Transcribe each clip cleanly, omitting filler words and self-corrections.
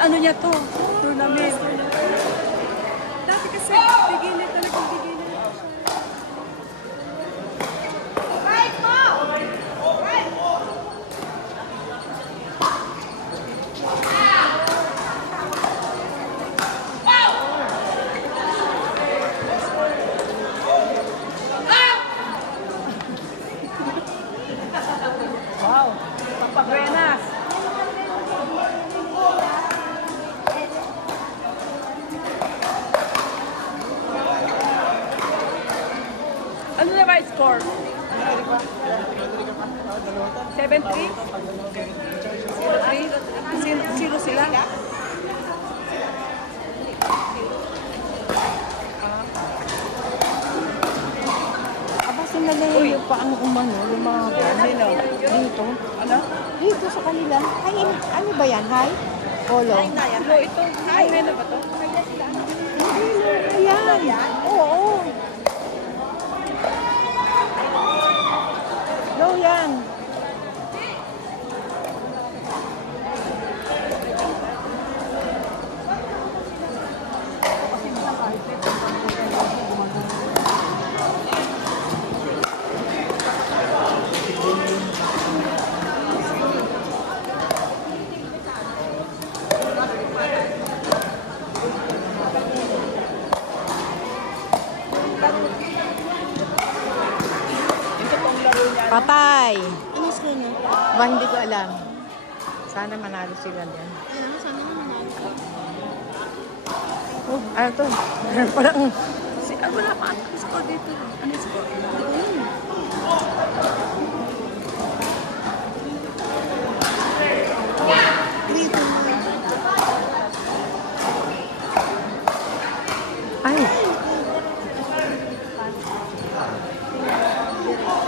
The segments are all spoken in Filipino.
ano niya to, tournament. Dati kasi, beginner talaga, beginner. Wow, Pampagrenas. Ano na ba yung score? 7-3? 0 sila? Aba, sinalayo pa ang umano, yung mga Sino? dito. Ano? Dito sa kanila. Ay, ano ba yan? Hi? Polo? Hello, ito. Hi, na ba to? Ayan. Oo. Low yan. Patay. Ano score niyo? Ba, hindi ko alam. Sana manalo sila yan. Ano, sana naman. Oh, ano to? Parang, Wala pa. Ano yung score dito? Ano yung score? ay.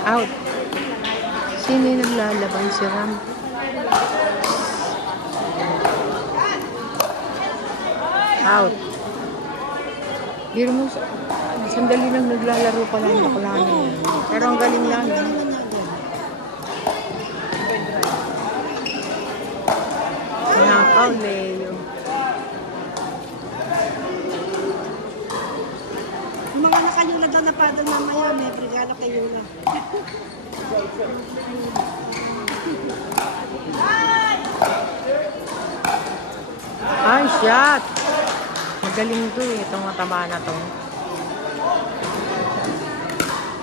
Out. Sino yung naglalaban? Si Ram. Out. Biro mo, sandali lang naglalaro pa lang bakla na yan. Pero ang galing lang. Nakaw, Leo. Yung mga nakayula daw na paddle mamaya, may regalo kay Yula. Ay, shot! Magaling to eh, itong mataba na to.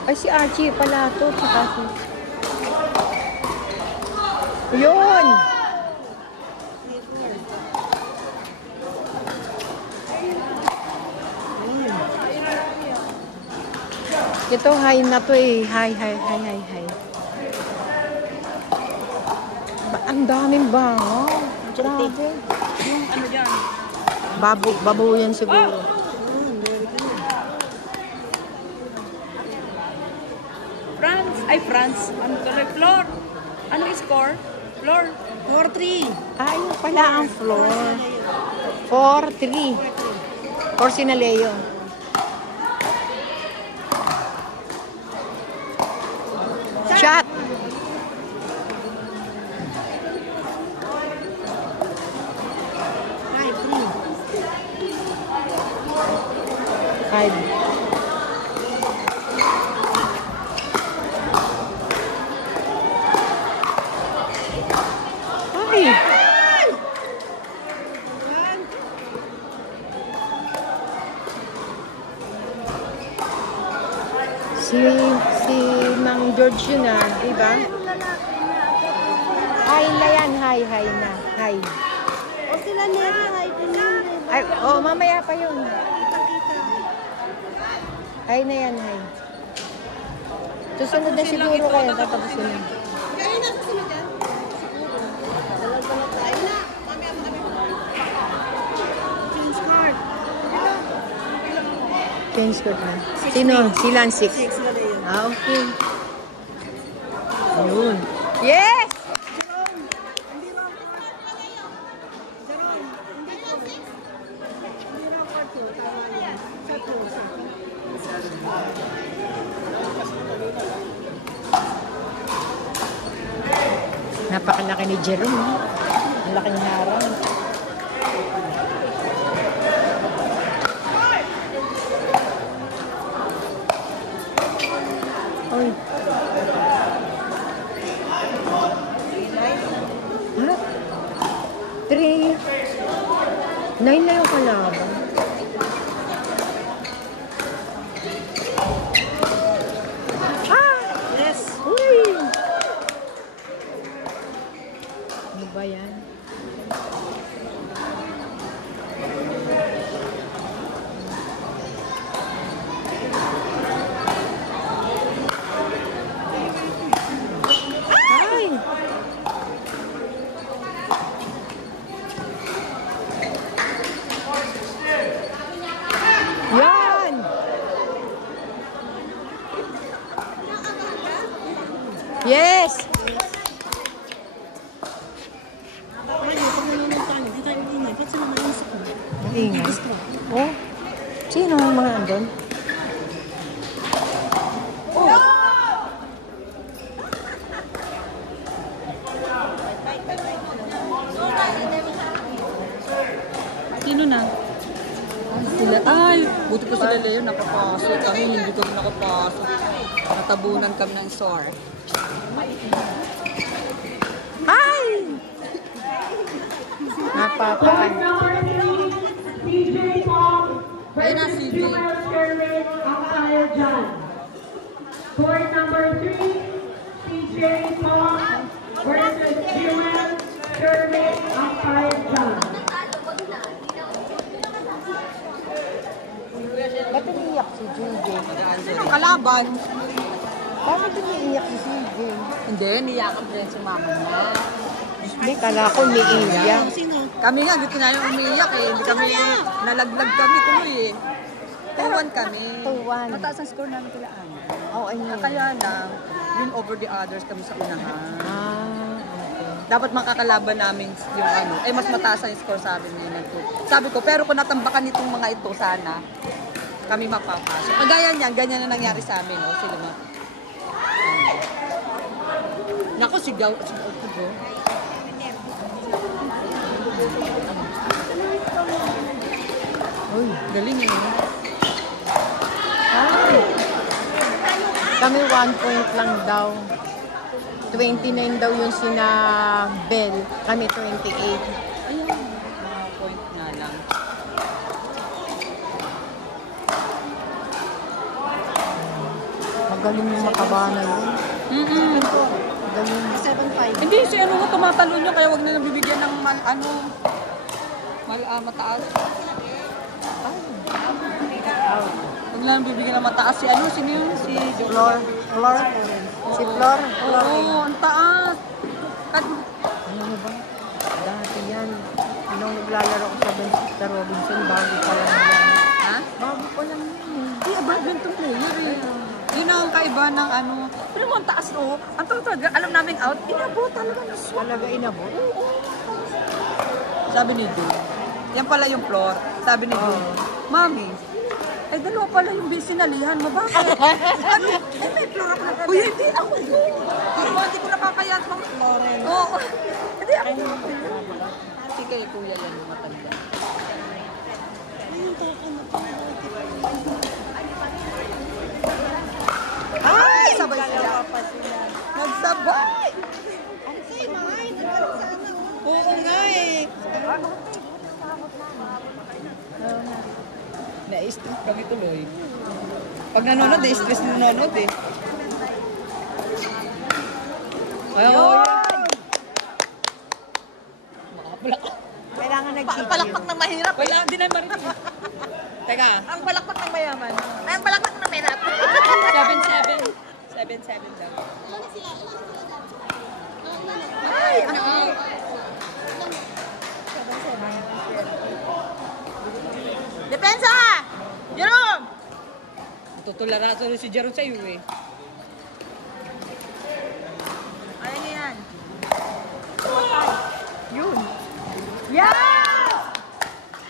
Ay, si Archie pala to. Tsaka si... Yun! Ito, high na to eh. High. Ang daming bango. Grabe. Yung ano dyan? Babo yan siguro. France. Ano to? Floor. Ano yung score? Floor. 4-3. Ay, yun pala ang floor. 4-3. For Sinaleo. Shot! Five. Ay! Si Mang George yun ah, di ba? High na yan, high na, high. O sila nila, ay pinili. Ay, oh, mamaya pa yun. High na yan, high. Susunod na siguro kayo, tatapusin na. Kaya na susunod yan? Dalag-dalag tayo na. Mamaya mo kami. Change card. Change code na. Sino? Sila ang 6. 6 sila na yun. Ah, okay. Yun. Yes! Napakalaki ni Jerome. Ang laking harang. Oy. Ano? 3. 9 na yung kalaban. Yes. Uy! Ano ba yan? Ay! Yan! Yes! Ay, pag nanonood tayo, di tayo ingay. Ba't sila naiisip mo? Ang ingay. Oh? Sino ang mga andun? Sino na? Sila. Ay, buti pa sila Leo nakapasok. Kami hindi kami nakapasok. Natabunan kami ng SOR. Ay! Napakaan. DJ Pong Ayun na, versus CJ. Jewel Sherman Umpire John. Court number 3, DJ Pong versus Jewel Sherman Umpire John. Ba't umiiyak si JJ? Sino ang kalaban? Bakit umiiyak si JJ? Hindi, niyakap din si mama niya. Hindi, kala ko umiiyak. Sino? Kami nga, gusto nga yung umiiyak eh. Hindi kami, nalaglag kami tuloy eh. 2-1 kami. 2-1. Mataas ang score namin kila Ana. Oh, I know. Kaya lang, win over the others kami sa unahan. Okay. Dapat makakalaban namin yung ano. Eh, mas mataas ang score sa amin ngayon. Sabi ko, pero kung natambakan itong mga ito, sana kami mapapasok. Kagaya niyan, ganyan na nangyari sa amin. Oh, sila ma. Naku, sigaw. Sigaw. Uy. Galing eh. Ay. Kami 1 point lang daw. 29 daw yung sina Bell. Kami 28. Ayun. Mga point nga lang. Magaling yung makabana yun. Magaling. 7-5. Hindi, si ano nga tumatalo nyo, kaya wag na nang bibigyan ng mataas. Wag na nang bibigyan ng mataas si ano, sino yun? Si Flor. Flor. Si Flor. Flor. Oo, ang taas. At, Ano ba? Dati yan. Nung naglalaro ko sa Robinson, bago pa lang yan. ha? Bago pa lang yan. Hindi, badminton player eh. Yun ang kaiba ng ano. Pero mo, ang taas no. Ang talaga, alam namin out, inabot talaga na swak. Talaga inabot. Sabi ni June, yan pala yung floor. Sabi ni June, Mami, ay dalawa pala yung sinalihan mo. Bakit? Ano? Eh, may floor ako na. Uy, hindi ako yun. Hindi ko nakakayat mga floor. Oo. Hindi ako. Kasi kay kuya yan yung matanda. Ay! Sabay sila. Nagsabay! Oo nga eh. Na-stress kami tuloy. Pag nanonood, na-stress nanonood eh. Ay, oh, makapalak. Kailangan nag-video. Palakpak ng mahirap. Wala, hindi na marinig. Teka. Ang palakpak ng mayaman. Ay, ang palakpak ng mahirap. 7-7. 7-7 lang. Ay, ano? Depensa! Jerome! Tutularato rin si Jerome sa'yo eh. Ayan na yan. Yun. Yes!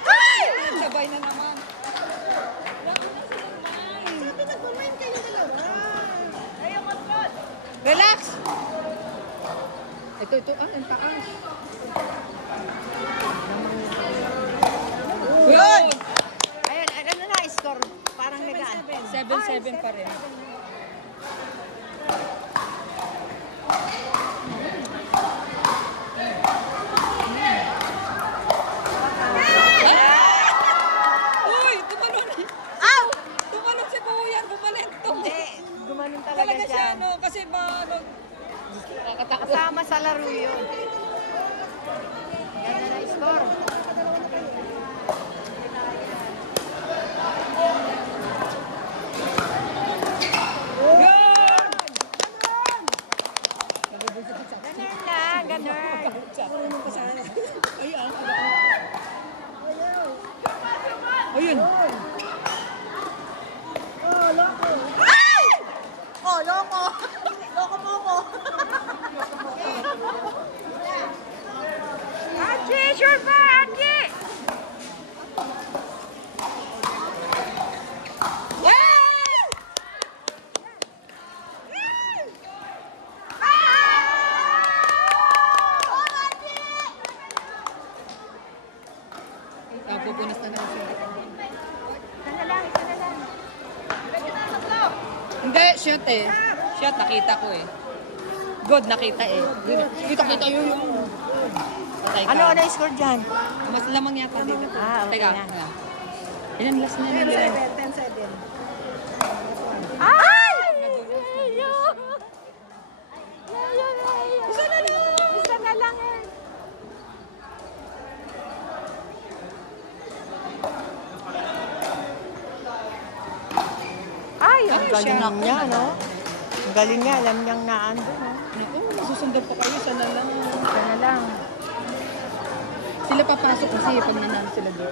Ay! Sabay na naman. Relax! Ito, ang taas. 7 pa rin. Uy! Tumalon! Ow! Tumalon si Kuya! Bumalento! Gumanon Talaga siya, no? Kasi Kasama sa laro yun. Ganda na score. Ganun lang, ganun. Ayun! Oh, loko! Loko mo ko! Angie, sure ba, Angie? Pupunas na lang siya. Isa na lang, isa na lang. Hindi, shot eh. Shot, nakita ko eh. Good, nakita eh. Kita yung... Patay ka. Ano yung score dyan? Mas lamang yata dito. Ah, okay Teka, na. ilan last na nila? 10-7. Ay! Isa na lang! Isa na lang eh. Ay, ang galing niya, no? Ang galing niya, alam niyang naando, no? Naku, susundan pa kayo. Isa na lang. Isa na lang. Sila papasok kasi pag nanalo sila dito.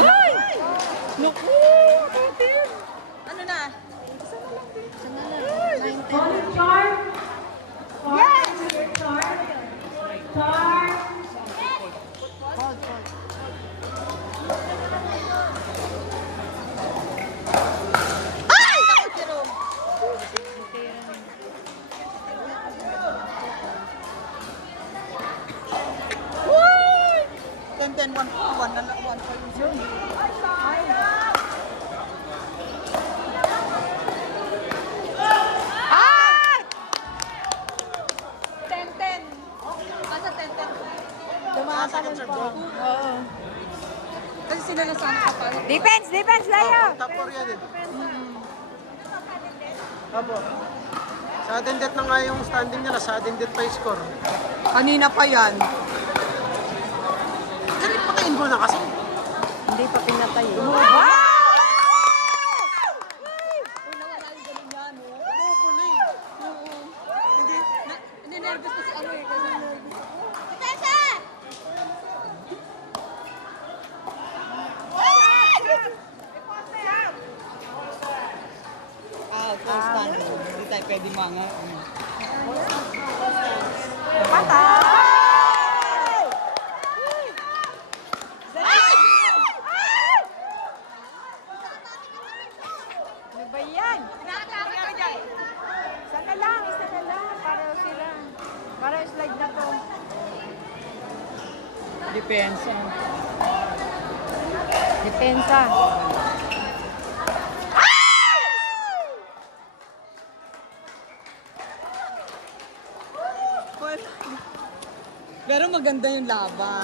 Ay! Naku! Kapatid! Ano na? On start. Yes! Start. Start. Hold, hold. Ten, 1 na lang. 1 pa yun. Ah! 10-10. Asa 10-10? Tumatalon pa. Oo. Kasi sila na sana kapag. Defense, defense, layo! Top 4 yan eh. Opo. Sudden death na nga yung standing nila, sudden death pa yung score. Kanina pa yan. Galit pa kayo goal na kasi. Hindi pa pinatay eh. Opo na eh. Hindi nervous kasi ano eh. Kasi first time. Hindi tayo pwede mga. Patay! Ano ba yan? Isa na lang, isa na lang. Para sila. Para slide na to. Depensa. Depensa. Pero maganda yung laban.